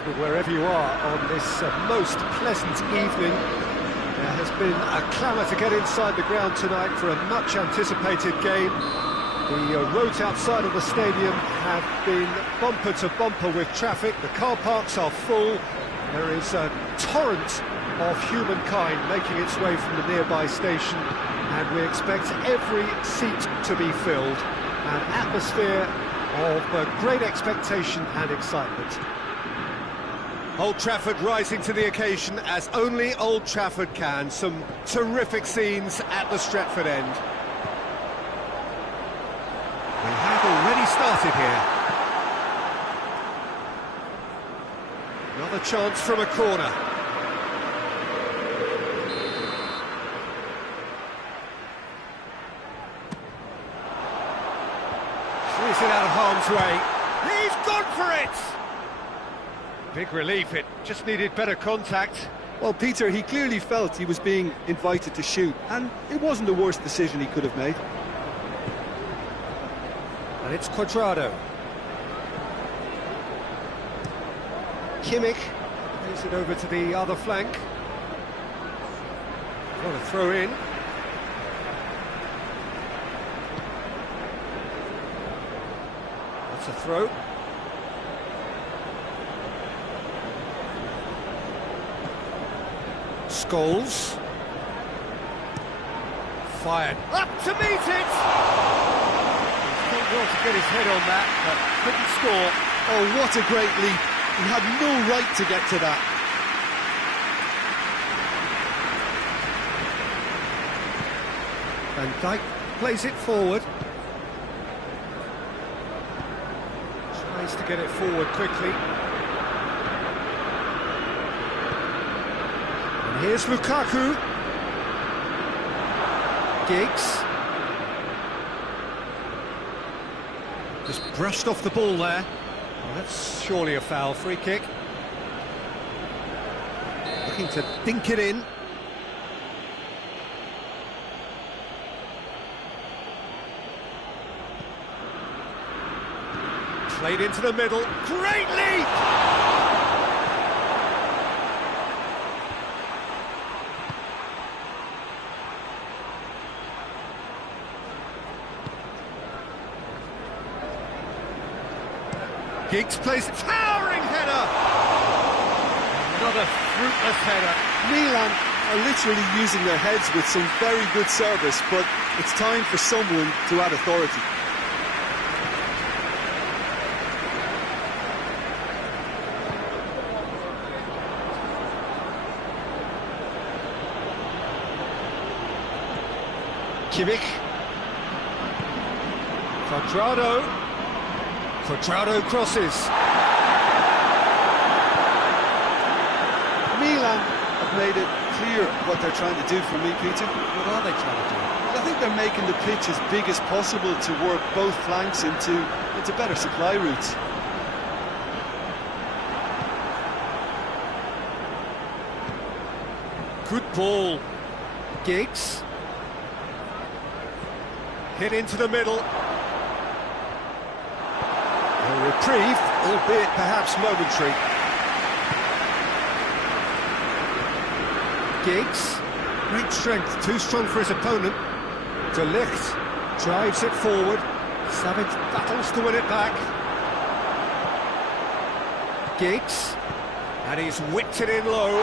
evening wherever you are on this most pleasant evening. There has been a clamour to get inside the ground tonight for a much-anticipated game. The roads outside of the stadium have been bumper to bumper with traffic. The car parks are full. There is a torrent of humankind making its way from the nearby station, and we expect every seat to be filled. An atmosphere of great expectation and excitement. Old Trafford rising to the occasion as only Old Trafford can. Some terrific scenes at the Stretford end. We have already started here. Another chance from a corner. Clears it out of harm's way. He's gone for it! Big relief, it just needed better contact. Well, Peter, he clearly felt he was being invited to shoot, and it wasn't the worst decision he could have made. And it's Cuadrado. Kimmich plays it over to the other flank. Got a throw in. That's a throw. Scholes. Fired. Up to meet it! He's done well to get his head on that, but couldn't score. Oh, what a great leap. He had no right to get to that. Van Dijk plays it forward. Tries to get it forward quickly. And here's Lukaku. Giggs. Just brushed off the ball there. Well, that's surely a foul. Free kick. Looking to dink it in. Played into the middle. Great leap! Giggs plays a towering header! Another fruitless header. Milan are literally using their heads with some very good service, but it's time for someone to add authority. Kimmich. Cuadrado crosses. Milan have made it clear what they're trying to do for me, Peter. What are they trying to do? I think they're making the pitch as big as possible to work both flanks into better supply routes. Good ball. Giggs. Hit into the middle. A reprieve, albeit perhaps momentary. Giggs. Great strength, too strong for his opponent. De Ligt drives it forward. Savage battles to win it back. Giggs. And he's whipped it in low.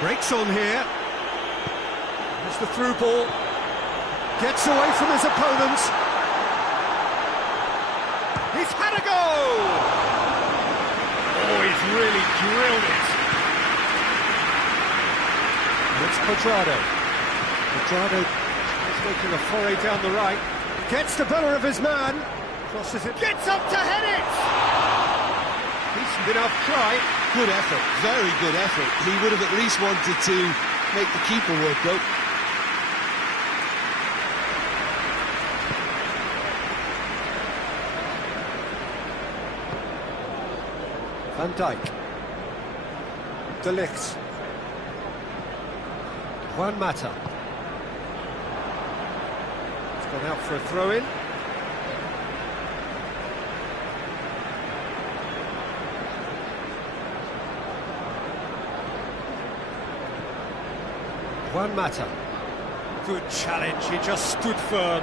Breaks on here. There's the through ball. Gets away from his opponent. He's had a go! Oh, he's really drilled it. It's Cuadrado. Cuadrado is making a foray down the right. Gets the better of his man. Crosses it. Gets up to head it! Decent enough try. Good effort, very good effort. He would have at least wanted to make the keeper work, though. Van Dijk. De Ligt. Juan Mata. It's gone out for a throw-in. Juan Mata. Good challenge, he just stood firm.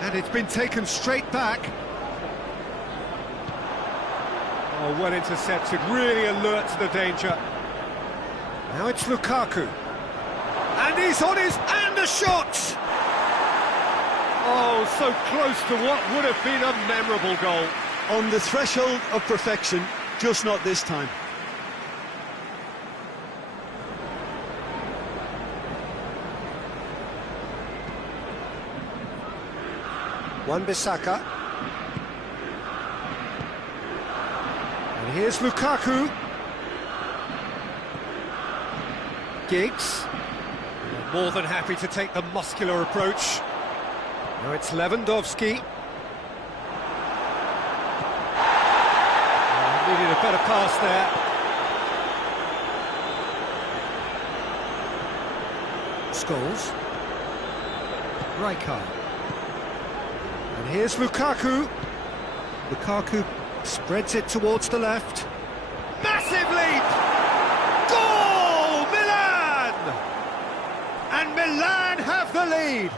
And it's been taken straight back. Oh, well intercepted, really alert to the danger. Now it's Lukaku. And he's on his... and a shot! Oh, so close to what would have been a memorable goal. On the threshold of perfection, just not this time. Wan-Bissaka. And here's Lukaku. Giggs. More than happy to take the muscular approach. Now it's Lewandowski. Needed a better pass there. Scholes. Rijkaard. And here's Lukaku. Lukaku spreads it towards the left. Massive leap! Goal! Milan! And Milan have the lead.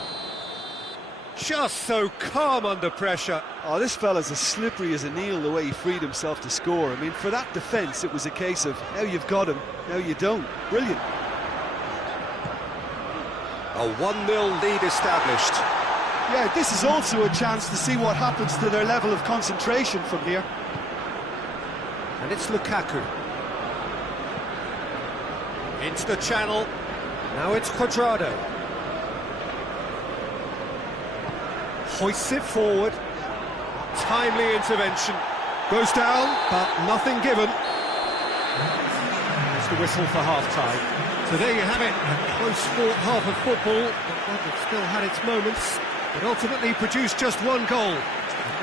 Just so calm under pressure. Oh, this fella's as slippery as an eel, the way he freed himself to score. I mean, for that defence, it was a case of, now you've got him, now you don't. Brilliant. A 1-0 lead established. Yeah, this is also a chance to see what happens to their level of concentration from here. And it's Lukaku. Into the channel. Now it's Cuadrado. Hoists it forward. Timely intervention. Goes down, but nothing given. There's the whistle for half-time. So there you have it, a close-fought half of football, but one that still had its moments, but ultimately produced just one goal. A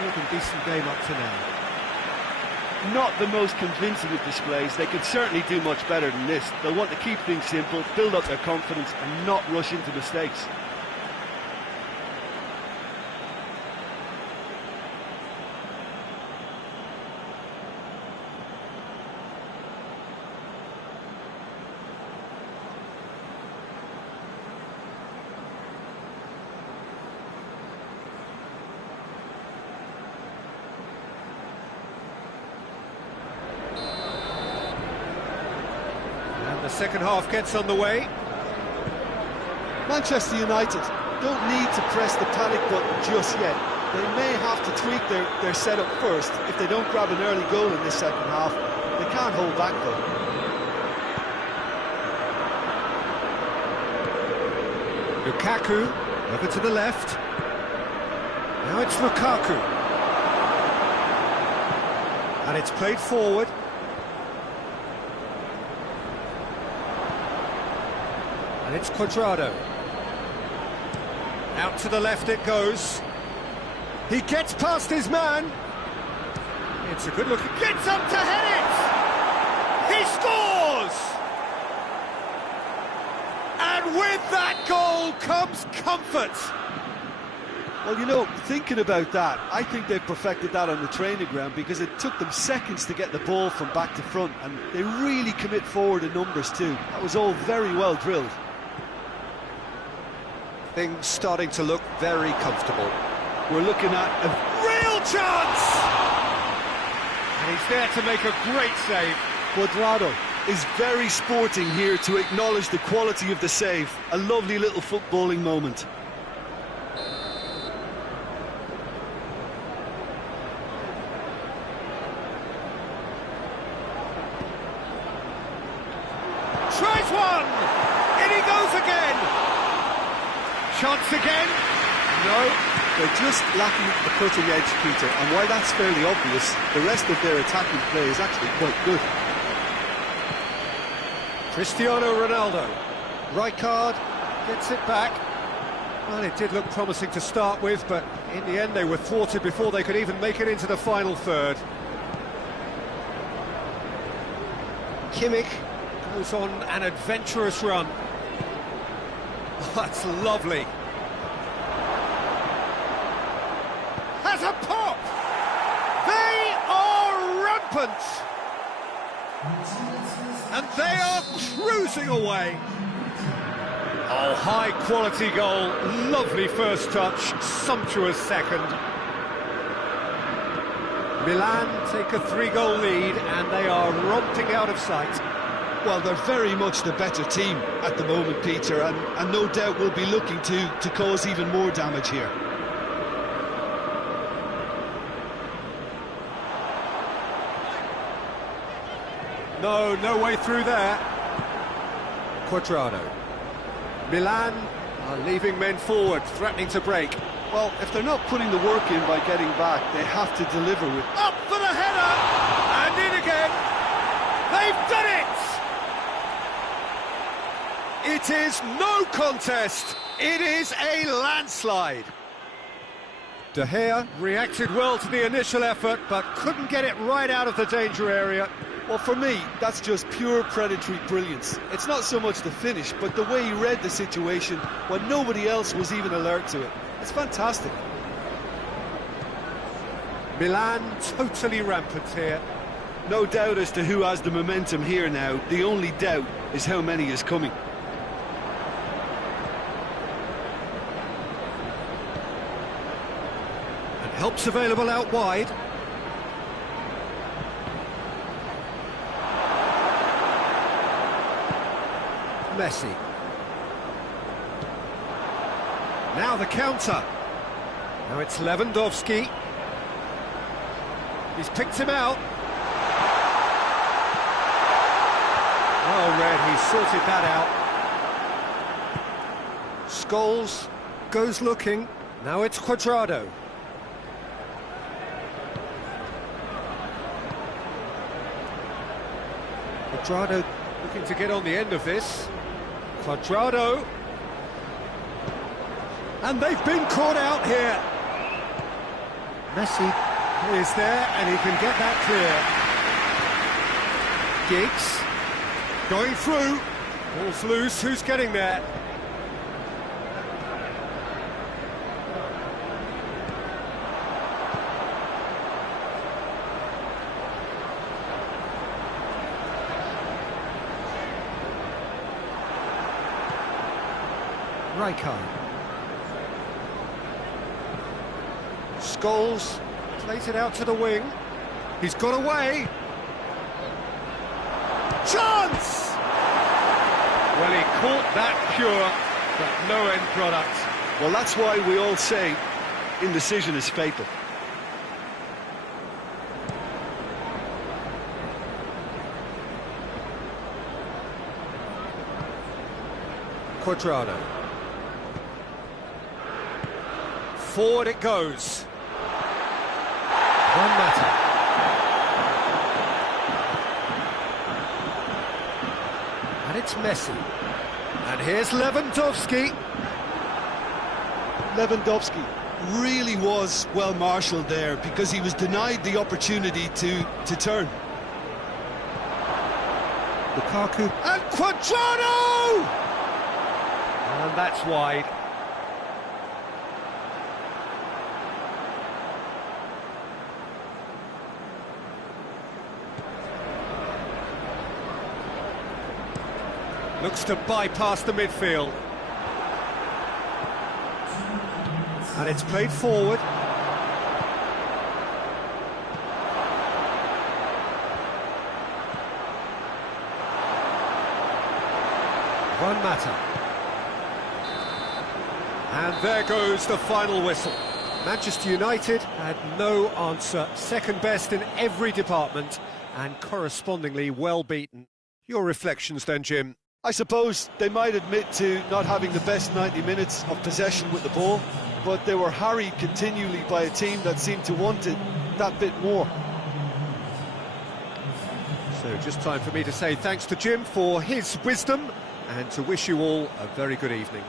more than decent game up to now. Not the most convincing of displays. They could certainly do much better than this. They'll want to keep things simple, build up their confidence and not rush into mistakes. The second half gets underway. Manchester United don't need to press the panic button just yet. They may have to tweak their setup first if they don't grab an early goal in this second half. They can't hold back though. Lukaku, over to the left. Now it's Lukaku. And it's played forward. And it's Cuadrado. Out to the left it goes. He gets past his man. It's a good look. He gets up to head it! He scores! And with that goal comes comfort. Well, you know, thinking about that, I think they perfected that on the training ground because it took them seconds to get the ball from back to front, and they really commit forward in numbers too. That was all very well drilled. Things starting to look very comfortable. We're looking at a real chance! And he's there to make a great save. Cuadrado is very sporting here to acknowledge the quality of the save. A lovely little footballing moment. Tries one! In he goes again! Chance again? No. They're just lacking the cutting edge, Peter, and while that's fairly obvious, the rest of their attacking play is actually quite good. Cristiano Ronaldo. Rijkaard gets it back. Well, it did look promising to start with, but in the end they were thwarted before they could even make it into the final third. Kimmich goes on an adventurous run. Oh, that's lovely. Has a pop! They are opens. And they are cruising away. Oh, high quality goal, lovely first touch, sumptuous second. Milan take a 3-goal lead and they are romping out of sight. Well, they're very much the better team at the moment, Peter, and no doubt will be looking to cause even more damage here. No way through there. Quadrado. Milan are leaving men forward, threatening to break. Well, if they're not putting the work in by getting back, they have to deliver with... Up for the header! And in again! They've done it! It is no contest! It is a landslide! De Gea reacted well to the initial effort, but couldn't get it right out of the danger area. Well, for me, that's just pure predatory brilliance. It's not so much the finish, but the way he read the situation when nobody else was even alert to it. It's fantastic. Milan totally rampant here. No doubt as to who has the momentum here now. The only doubt is how many is coming. And help's available out wide. Messi. Now the counter. Now it's Lewandowski. He's picked him out. Oh, Red, he sorted that out. Scholes goes looking. Now it's Quadrado. Quadrado looking to get on the end of this. Quadrado. And they've been caught out here. Messi is there and he can get that clear. Giggs going through. Ball's loose. Who's getting there? Rijkaard. Scholes plays it out to the wing. He's got away. Chance! Well, he caught that pure, but no end product. Well, that's why we all say indecision is fatal. Quadrado. Forward it goes. One matter. And it's Messi. And here's Lewandowski. Lewandowski really was well marshalled there because he was denied the opportunity to turn. Lukaku. And Quadrado! And that's wide. Looks to bypass the midfield. And it's played forward. One matter. And there goes the final whistle. Manchester United had no answer. Second best in every department and correspondingly well beaten. Your reflections then, Jim? I suppose they might admit to not having the best 90 minutes of possession with the ball, but they were harried continually by a team that seemed to want it that bit more. So just time for me to say thanks to Jim for his wisdom and to wish you all a very good evening.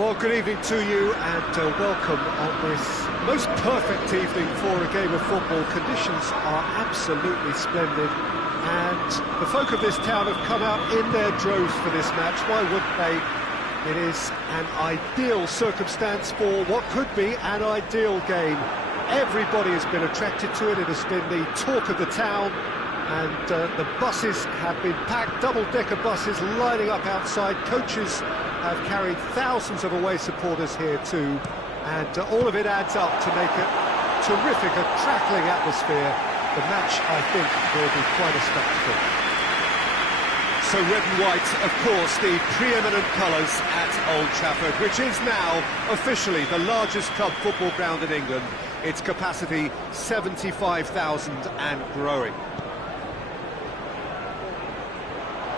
Well, good evening to you and welcome on this most perfect evening for a game of football. Conditions are absolutely splendid and the folk of this town have come out in their droves for this match. Why wouldn't they? It is an ideal circumstance for what could be an ideal game. Everybody has been attracted to it. It has been the talk of the town, and the buses have been packed, double-decker buses lining up outside. Coaches have carried thousands of away supporters here too, and all of it adds up to make a terrific, a crackling atmosphere. The match, I think, will be quite a spectacle. So red and white, of course, the preeminent colours at Old Trafford, which is now officially the largest club football ground in England. Its capacity 75,000 and growing.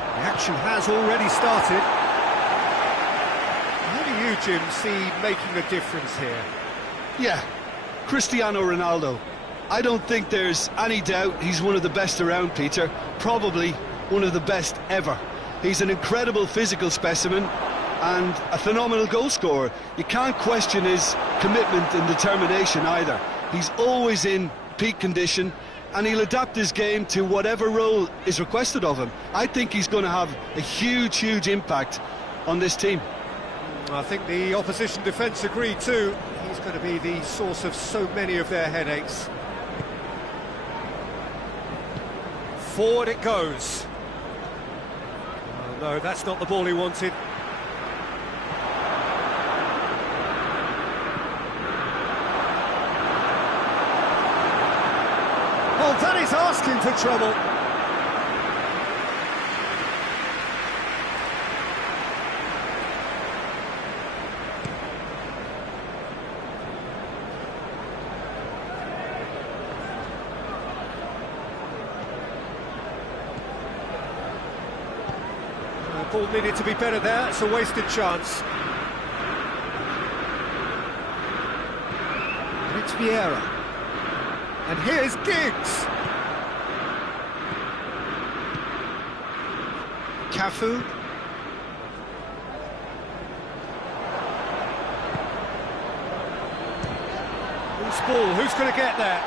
The action has already started. How do you, Jim, see making a difference here? Yeah, Cristiano Ronaldo. I don't think there's any doubt he's one of the best around, Peter. Probably one of the best ever. He's an incredible physical specimen and a phenomenal goal scorer. You can't question his commitment and determination either. He's always in peak condition and he'll adapt his game to whatever role is requested of him. I think he's going to have a huge, huge impact on this team. I think the opposition defence agree too. He's going to be the source of so many of their headaches. Forward it goes. Oh, no, that's not the ball he wanted. Oh, that is asking for trouble. Ball needed to be better there, it's a wasted chance. And it's Vieira. And here's Giggs. Cafu. Who's ball? Who's going to get there?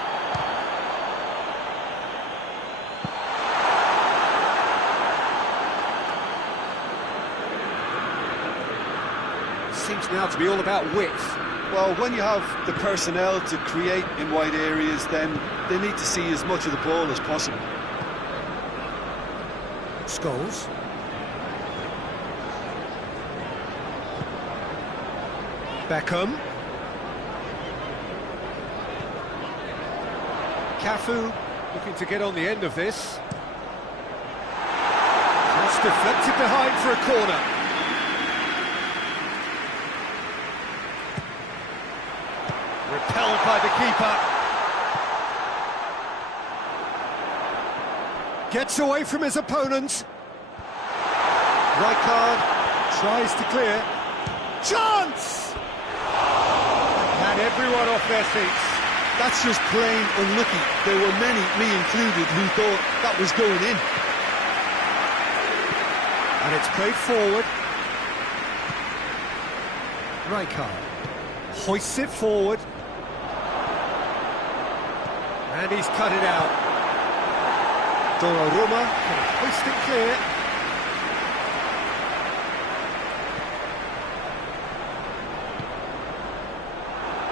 Seems now to be all about width. Well, when you have the personnel to create in wide areas, then they need to see as much of the ball as possible. Scholes. Beckham. Cafu looking to get on the end of this. Just deflected behind for a corner. Repelled by the keeper. Gets away from his opponent. Rijkaard tries to clear. Chance! And everyone off their seats. That's just plain unlucky. There were many, me included, who thought that was going in. And it's played forward. Rijkaard hoists it forward. And he's cut it out. Donnarumma can hoist it clear.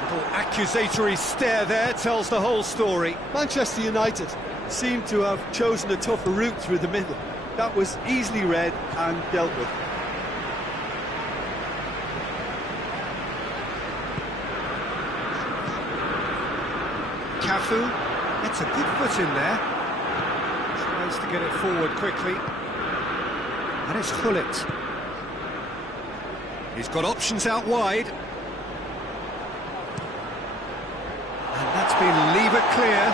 Little accusatory stare there tells the whole story. Manchester United seem to have chosen a tougher route through the middle. That was easily read and dealt with. Cafu gets a good foot in there. Tries to get it forward quickly. And it's Gullit. He's got options out wide. And that's been levered clear.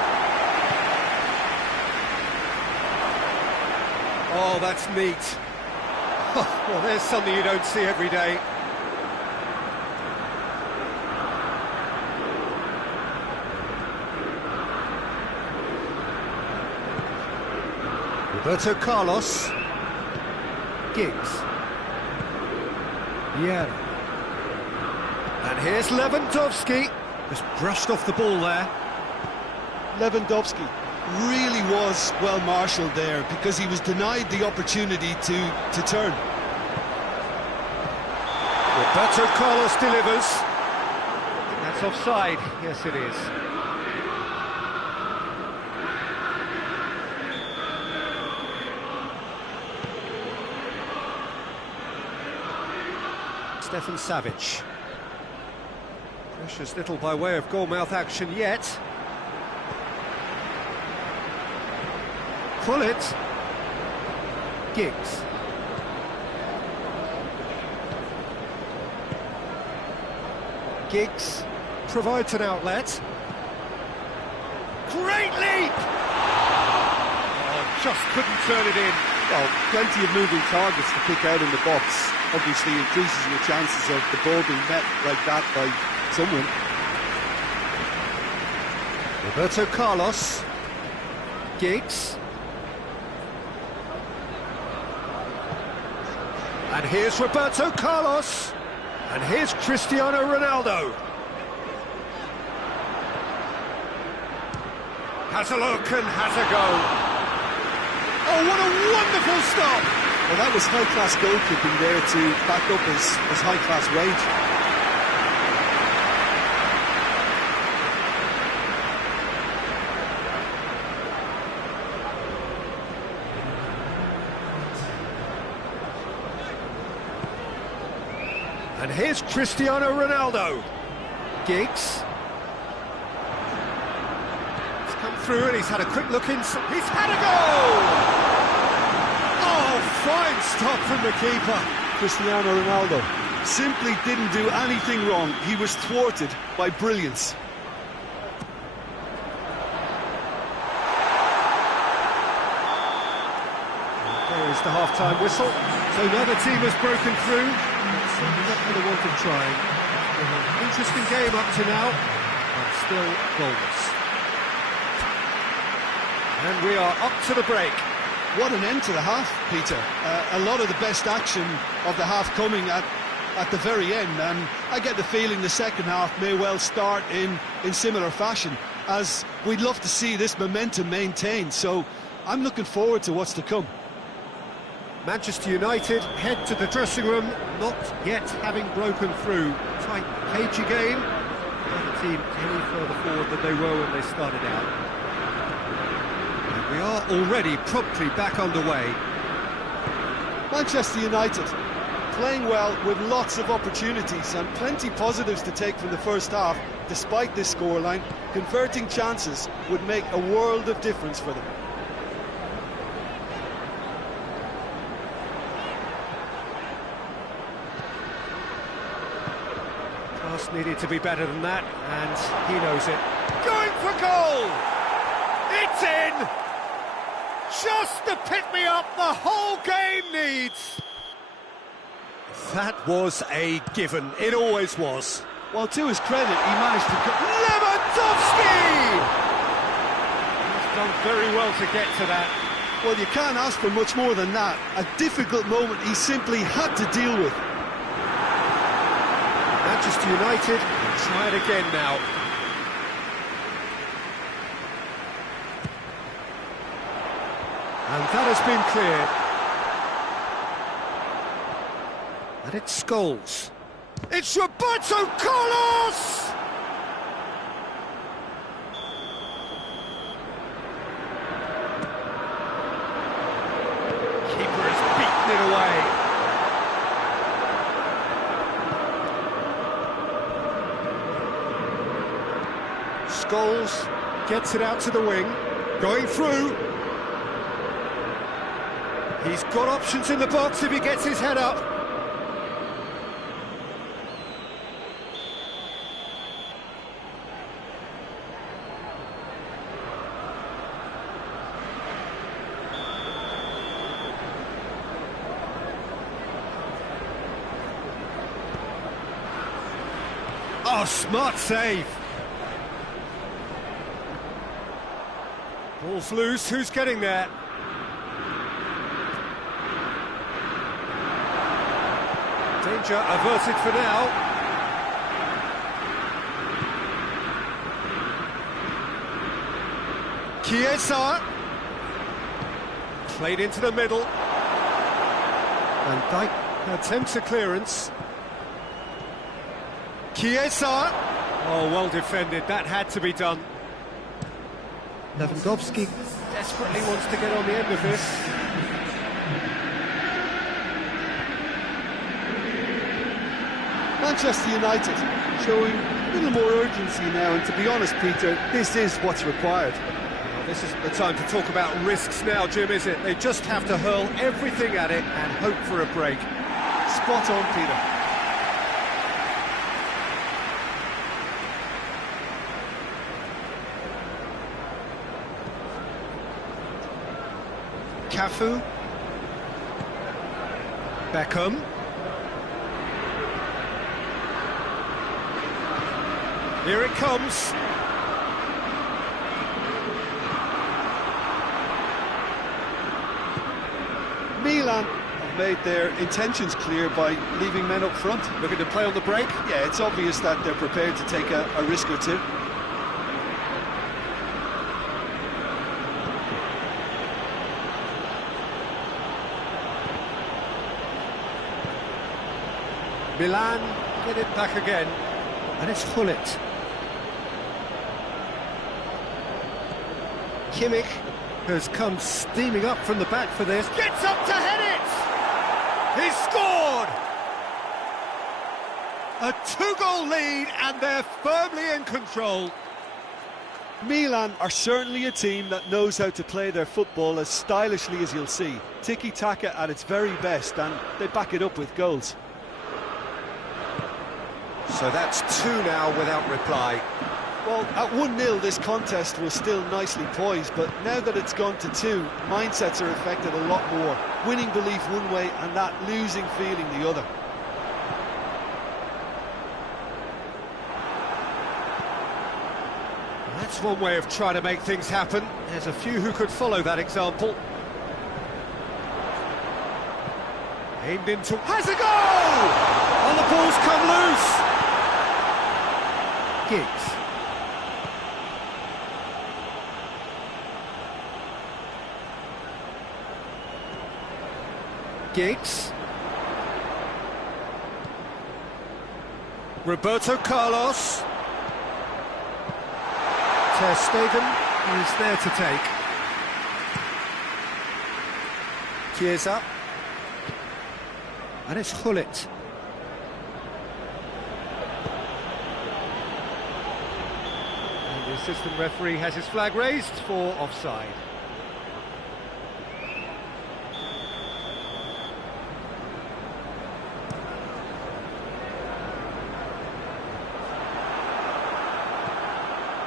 Oh, that's neat. Well, there's something you don't see every day. Roberto Carlos. Giggs. Vieira. And here's Lewandowski. Just brushed off the ball there. Lewandowski really was well marshalled there because he was denied the opportunity to turn. Roberto Carlos delivers. That's offside. Yes, it is. Stefan Savic. Precious little by way of goal-mouth action yet. Pull it. Giggs. Giggs provides an outlet. Great leap! Oh, just couldn't turn it in. Well, plenty of moving targets to pick out in the box. Obviously increases your chances of the ball being met like that by someone. Roberto Carlos. Giggs. And here's Roberto Carlos. And here's Cristiano Ronaldo. Has a look and has a go. Oh, what a wonderful stop! Well, that was high-class goalkeeping there to back up his high-class wage. And here's Cristiano Ronaldo. Giggs. He's come through and he's had a quick look in. He's had a goal! Oh, fine stop from the keeper. Cristiano Ronaldo. Simply didn't do anything wrong. He was thwarted by brilliance. There is the half-time whistle. So another team has broken through. Certainly not going to want to try. Interesting game up to now, but still goalless. And we are up to the break. What an end to the half, Peter. A lot of the best action of the half coming at the very end, and I get the feeling the second half may well start in similar fashion, as we'd love to see this momentum maintained, so I'm looking forward to what's to come. Manchester United head to the dressing room, not yet having broken through. Tight, cagey game. Not a team any further forward than they were when they started out. And we are already promptly back underway. Manchester United playing well with lots of opportunities and plenty positives to take from the first half. Despite this scoreline, converting chances would make a world of difference for them. Pass needed to be better than that, and he knows it. Going for goal! It's in! Just the pick-me-up the whole game needs! That was a given. It always was. Well, to his credit, he managed to... Lewandowski! He's done very well to get to that. Well, you can't ask for much more than that. A difficult moment he simply had to deal with. Manchester United try it again now. And that has been cleared. And it's Scholes. It's Roberto Carlos! Keeper has beaten it away. Scholes gets it out to the wing, going through. He's got options in the box if he gets his head up. Oh, smart save. Ball's loose, who's getting there? Danger averted for now. Chiesa. Played into the middle. Van Dijk attempts a clearance. Chiesa. Oh, well defended. That had to be done. Lewandowski desperately wants to get on the end of this. Manchester United showing a little more urgency now, and to be honest, Peter, this is what's required. Well, this isn't the time to talk about risks now, Jim, is it? They just have to hurl everything at it and hope for a break. Spot on, Peter. Cafu. Beckham. Here it comes. Milan have made their intentions clear by leaving men up front. Looking to play on the break. Yeah, it's obvious that they're prepared to take a risk or two. Milan get it back again. And it's Hullet. Kimmich has come steaming up from the back for this. Gets up to head it! He's scored! A two-goal lead, and they're firmly in control. Milan are certainly a team that knows how to play their football as stylishly as you'll see. Tiki-taka at its very best, and they back it up with goals. So that's two now without reply. Well, at 1-0 this contest was still nicely poised, but now that it's gone to two, mindsets are affected a lot more. Winning belief one way and that losing feeling the other. That's one way of trying to make things happen. There's a few who could follow that example. Aimed into... has a goal! And the ball's come loose! Giggs. Giggs. Roberto Carlos. Ter Stegen is there to take. Chiesa. And it's Hullet. And the assistant referee has his flag raised for offside.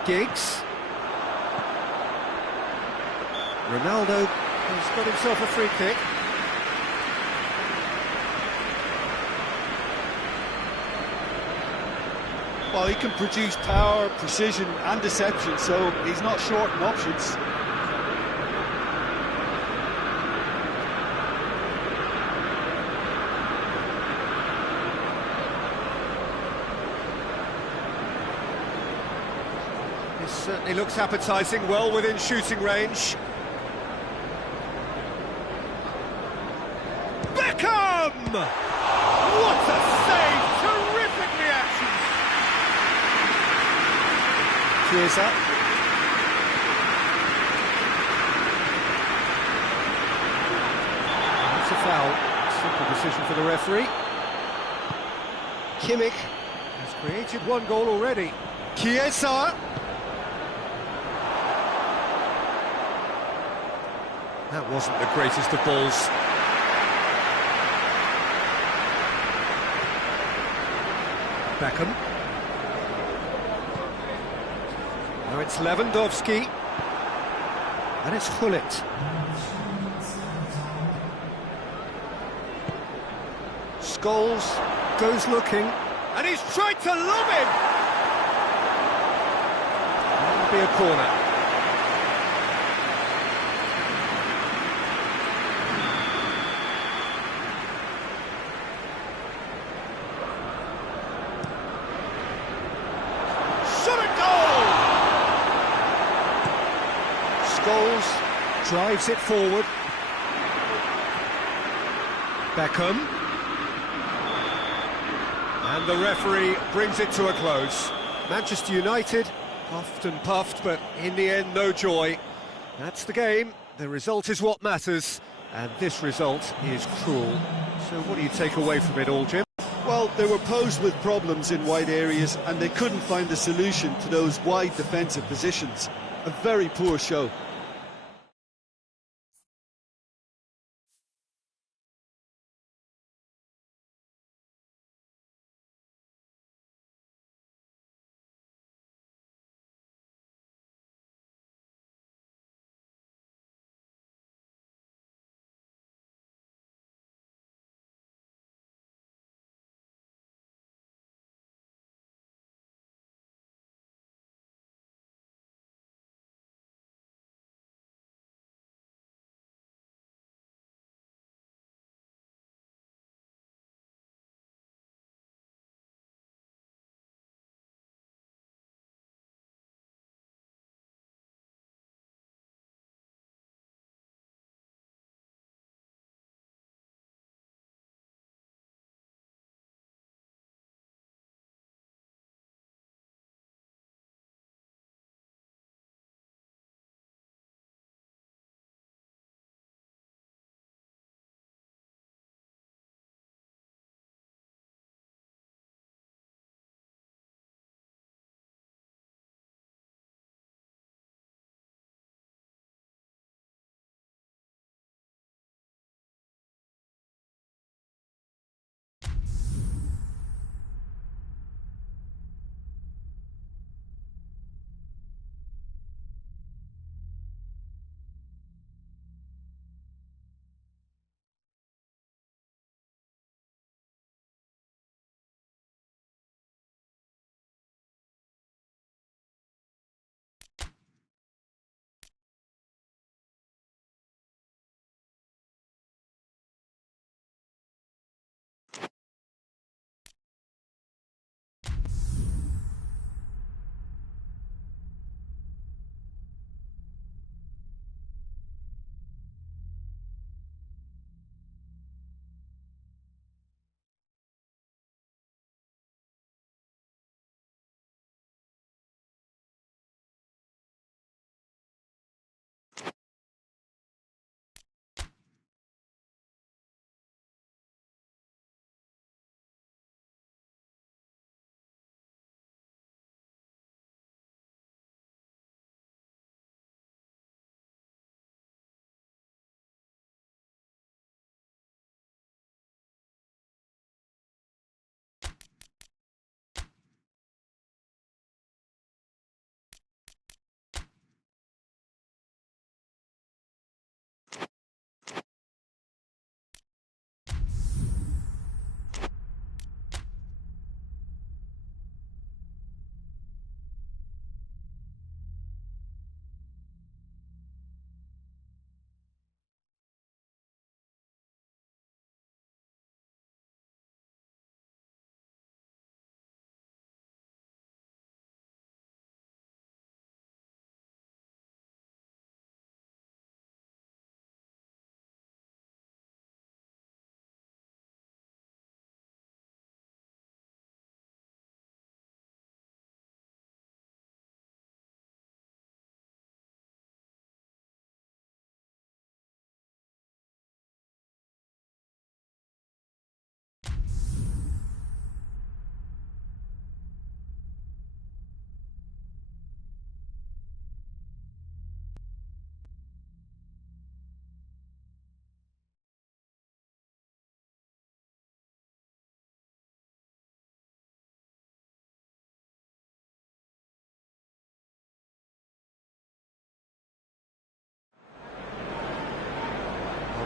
Giggs. Ronaldo has got himself a free kick. Well, he can produce power, precision and deception, so he's not short in options. This certainly looks appetising, well within shooting range. Beckham! What a save! Terrific reaction! Chiesa. That's a foul. Simple decision for the referee. Kimmich has created one goal already. Chiesa. That wasn't the greatest of balls. Beckham. Now it's Lewandowski. And it's Hullet. Scholes goes looking. And he's tried to lob him! That'll be a corner. goals, drives it forward. Beckham. And the referee brings it to a close. Manchester United, puffed and puffed, but in the end, no joy. That's the game. The result is what matters, and this result is cruel. So what do you take away from it all, Jim? Well, they were posed with problems in wide areas and they couldn't find the solution to those wide defensive positions. A very poor show.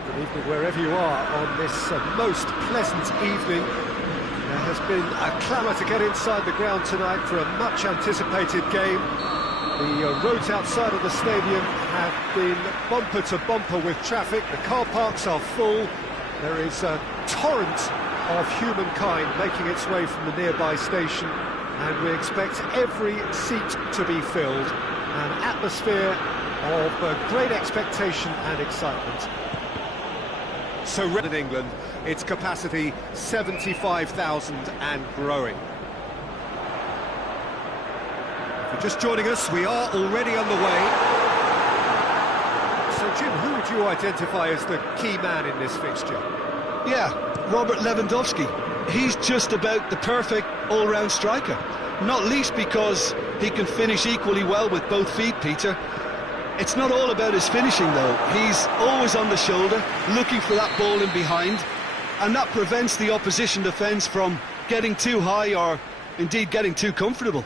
Good evening wherever you are on this most pleasant evening. There has been a clamour to get inside the ground tonight for a much anticipated game. The roads outside of the stadium have been bumper to bumper with traffic. The car parks are full. There is a torrent of humankind making its way from the nearby station, and we expect every seat to be filled. An atmosphere of great expectation and excitement. So in England, its capacity 75,000 and growing. If you're just joining us, we are already underway. So Jim, who would you identify as the key man in this fixture? Yeah, Robert Lewandowski. He's just about the perfect all-round striker. Not least because he can finish equally well with both feet, Peter. It's not all about his finishing, though. He's always on the shoulder, looking for that ball in behind, and that prevents the opposition defence from getting too high or, indeed, getting too comfortable.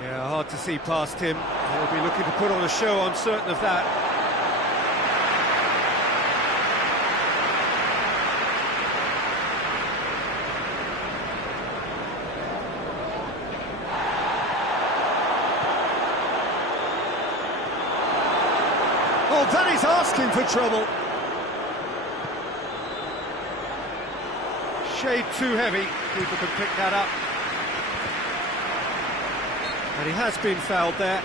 Yeah, hard to see past him. He'll be looking to put on a show, I'm certain of that. Oh, that is asking for trouble. Shade too heavy. People can pick that up. And he has been fouled there.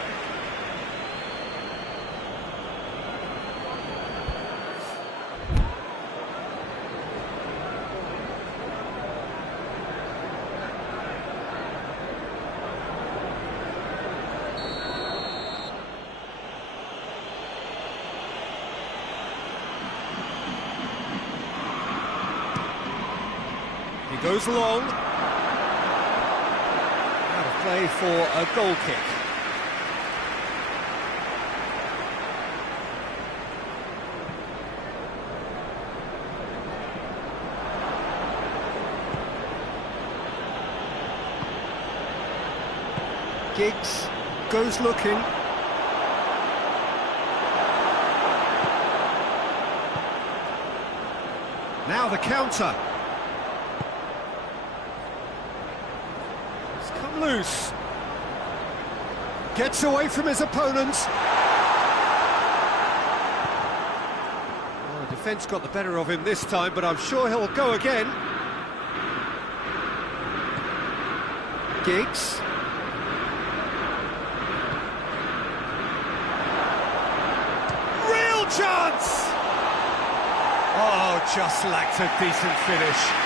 He goes long. Out of play for a goal kick. Giggs goes looking. Now the counter. Loose. Gets away from his opponents. Well, the defence got the better of him this time, but I'm sure he'll go again. Giggs. Real chance! Oh, just lacked a decent finish.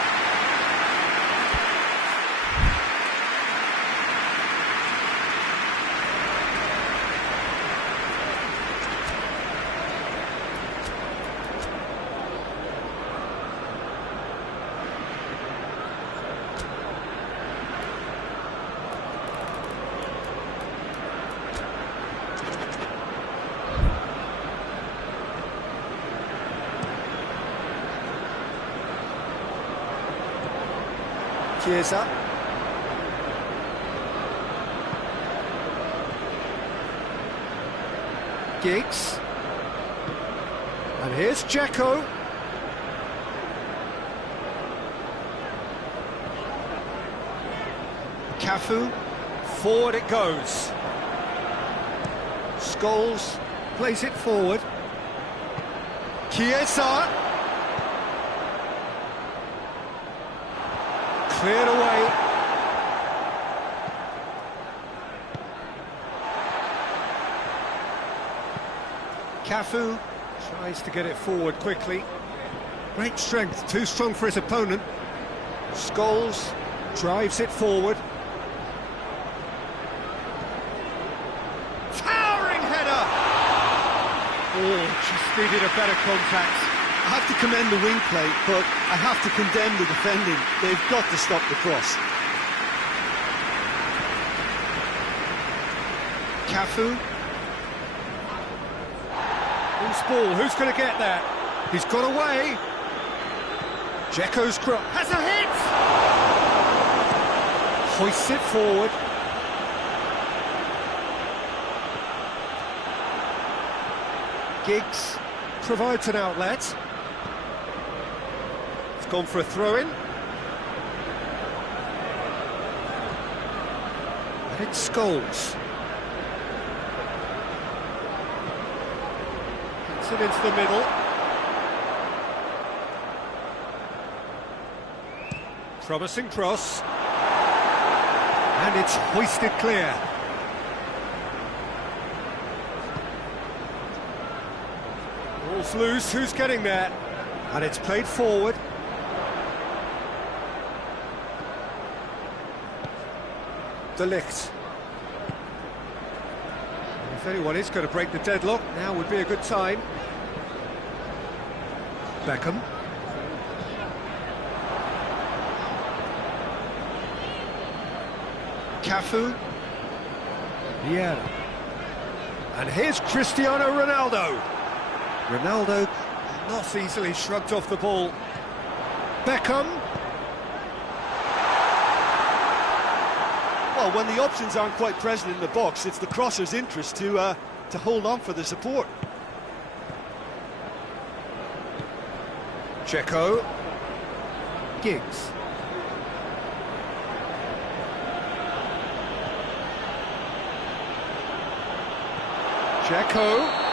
Chiesa. Giggs. And here's Dzeko. Cafu. Forward it goes. Scholes plays it forward. Chiesa. Cleared away. Cafu Tries to get it forward quickly. Great strength, too strong for his opponent. Scholes Drives it forward. Towering header! Oh, just needed a better contact. I have to commend the wing play, but I have to condemn the defending. They've got to stop the cross. Cafu. Who's ball? Who's going to get there? He's got away. Dzeko's cross has a hit. Hoists it forward. Giggs Provides an outlet. It's gone for a throw-in. and it's Scholes. Gets it into the middle. Promising cross. And it's hoisted clear. Ball's loose, who's getting there? And it's played forward. De Ligt. If anyone is going to break the deadlock, now would be a good time. Beckham. Cafu. Vieira. And here's Cristiano Ronaldo. Ronaldo not easily shrugged off the ball. Beckham. Well, when the options aren't quite present in the box, it's the crosser's interest to hold on for the support. Checo. Giggs. Checo.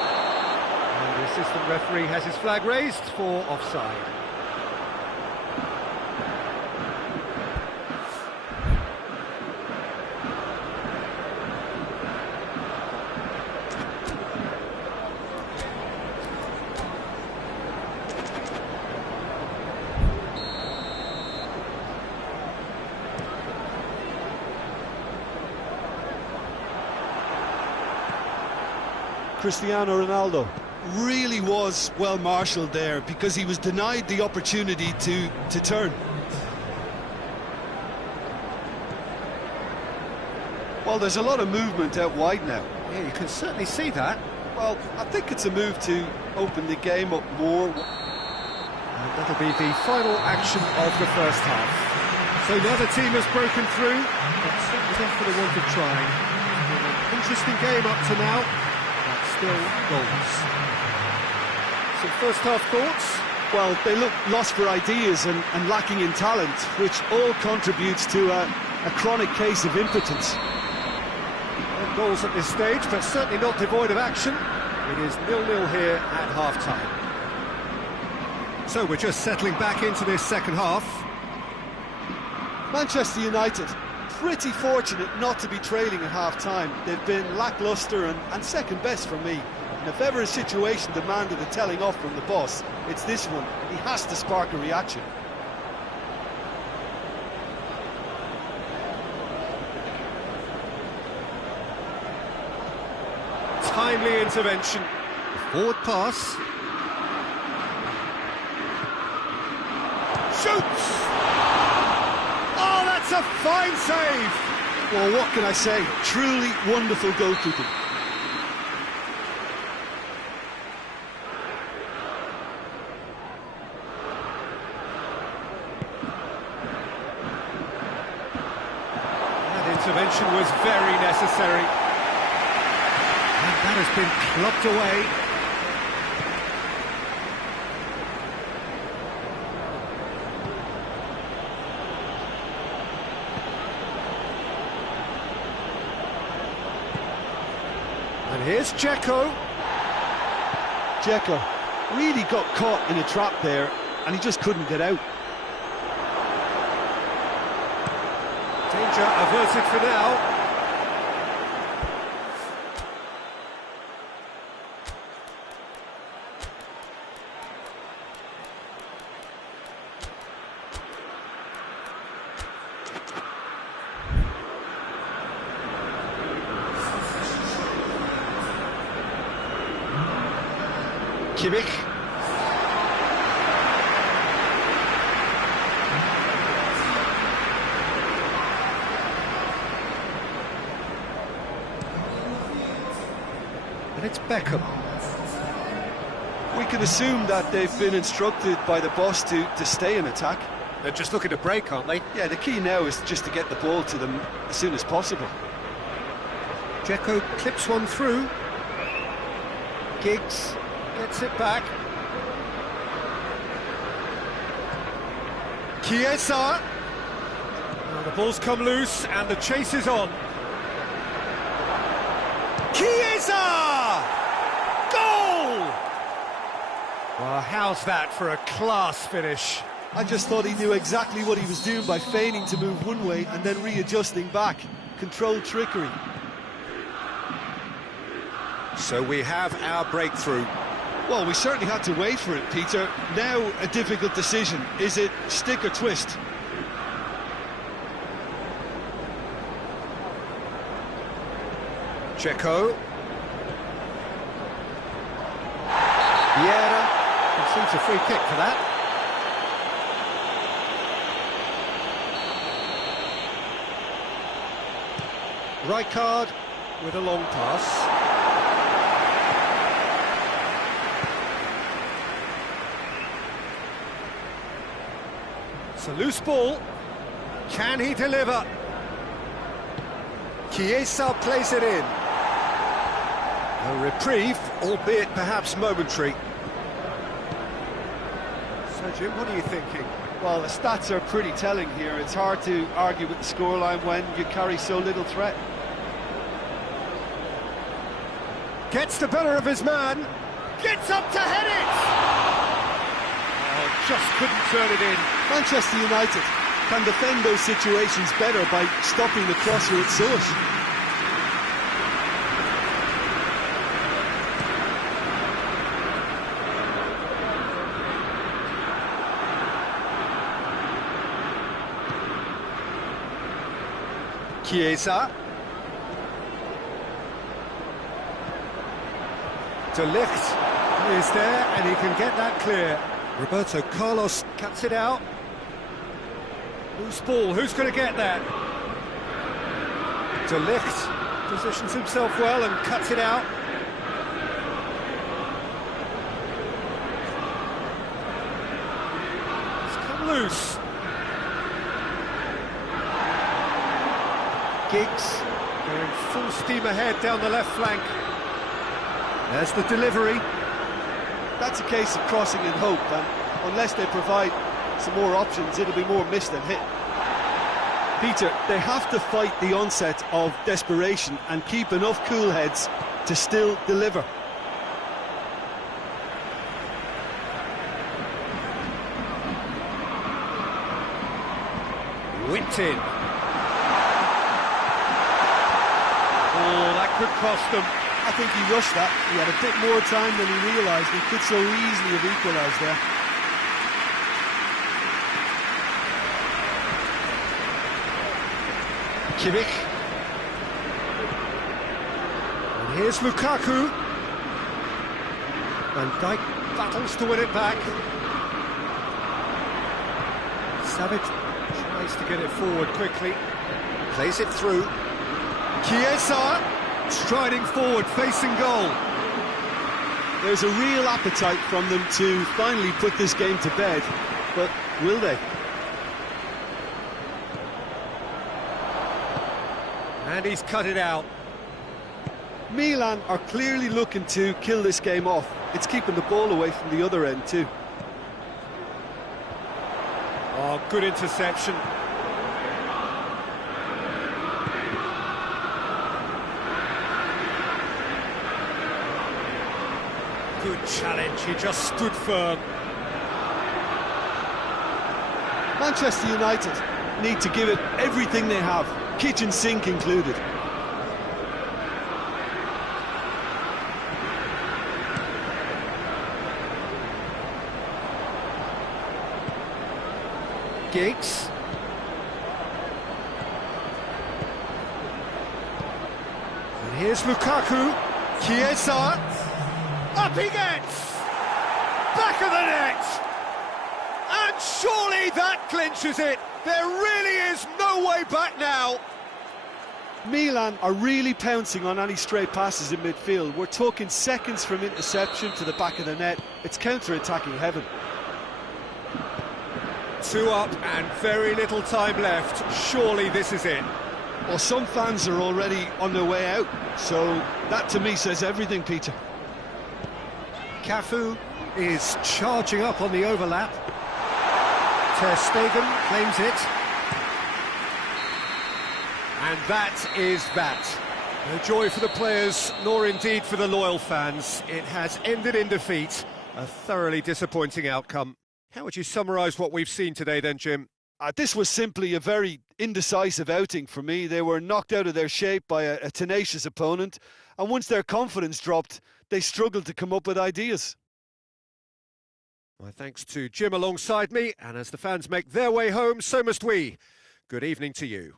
And the assistant referee has his flag raised for offside. Cristiano Ronaldo. Really was well marshalled there because he was denied the opportunity to turn. Well, there's a lot of movement out wide now. Yeah, you can certainly see that. Well, I think it's a move to open the game up more. And that'll be the final action of the first half. So now the team has broken through, but certainly not for the want of trying. It's been an interesting game up to now, but still goals. Some first half thoughts? Well, they look lost for ideas and lacking in talent, which all contributes to a chronic case of impotence. No goals at this stage, but certainly not devoid of action. It is 0-0 here at half-time. So we're just settling back into this second half. Manchester United, pretty fortunate not to be trailing at half-time. They've been lacklustre and second best for me. And if ever a situation demanded a telling off from the boss, it's this one. He has to spark a reaction. Timely intervention. Forward pass. Shoots! Oh, that's a fine save! Well, what can I say? Truly wonderful goalkeeping. That intervention was very necessary. And that has been clubbed away. And here's Checo. Checo really got caught in a trap there, and he just couldn't get out. Danger averted for now. Kimmich. And it's Beckham. We can assume that they've been instructed by the boss to stay in attack. They're just looking to break, aren't they? Yeah, the key now is just to get the ball to them as soon as possible. Checo clips one through. Giggs gets it back. Chiesa. Now the ball's come loose and the chase is on. Chiesa! Goal! Well, how's that for a class finish? I just thought he knew exactly what he was doing by feigning to move one way and then readjusting back. Controlled trickery. So we have our breakthrough. Well, we certainly had to wait for it, Peter. Now a difficult decision. Is it stick or twist? Checo. Vieira concedes a free kick for that. Rijkaard with a long pass. It's a loose ball. Can he deliver? Chiesa plays it in. A reprieve, albeit perhaps momentary. So, Jim, what are you thinking? Well, the stats are pretty telling here. It's hard to argue with the scoreline when you carry so little threat. Gets the better of his man. Gets up to head it! Oh, just couldn't turn it in. Manchester United can defend those situations better by stopping the crosser at source. Chiesa. De Ligt is there, and he can get that clear. Roberto Carlos cuts it out. Loose ball, who's going to get that? De Ligt positions himself well and cuts it out. It's come loose. Giggs going full steam ahead down the left flank. There's the delivery. That's a case of crossing in hope, and unless they provide some more options, it'll be more miss than hit. Peter, they have to fight the onset of desperation and keep enough cool heads to still deliver. Whipped in. Oh, that could cost them. I think he rushed that. He had a bit more time than he realised. He could so easily have equalised there. Kimmich. And here's Lukaku. Van Dijk battles to win it back. Savic tries to get it forward quickly. Plays it through. Chiesa striding forward, facing goal. There's a real appetite from them to finally put this game to bed, but will they? And he's cut it out. Milan are clearly looking to kill this game off. It's keeping the ball away from the other end too. Oh, good interception. Good challenge, he just stood firm. Manchester United need to give it everything they have, kitchen sink included. Giggs. And here's Lukaku. Chiesa. Up he gets! Back of the net! And surely that clinches it! There really is no way back now! Milan are really pouncing on any stray passes in midfield. We're talking seconds from interception to the back of the net. It's counter-attacking heaven. 2 up and very little time left. Surely this is it. Well, some fans are already on their way out, so that to me says everything, Peter. Cafu is charging up on the overlap. Ter Stegen claims it. And that is that. No joy for the players, nor indeed for the loyal fans. It has ended in defeat. A thoroughly disappointing outcome. How would you summarise what we've seen today then, Jim? This was simply a very indecisive outing for me. They were knocked out of their shape by a tenacious opponent, and once their confidence dropped, they struggled to come up with ideas. My thanks to Jim alongside me, and as the fans make their way home, so must we. Good evening to you.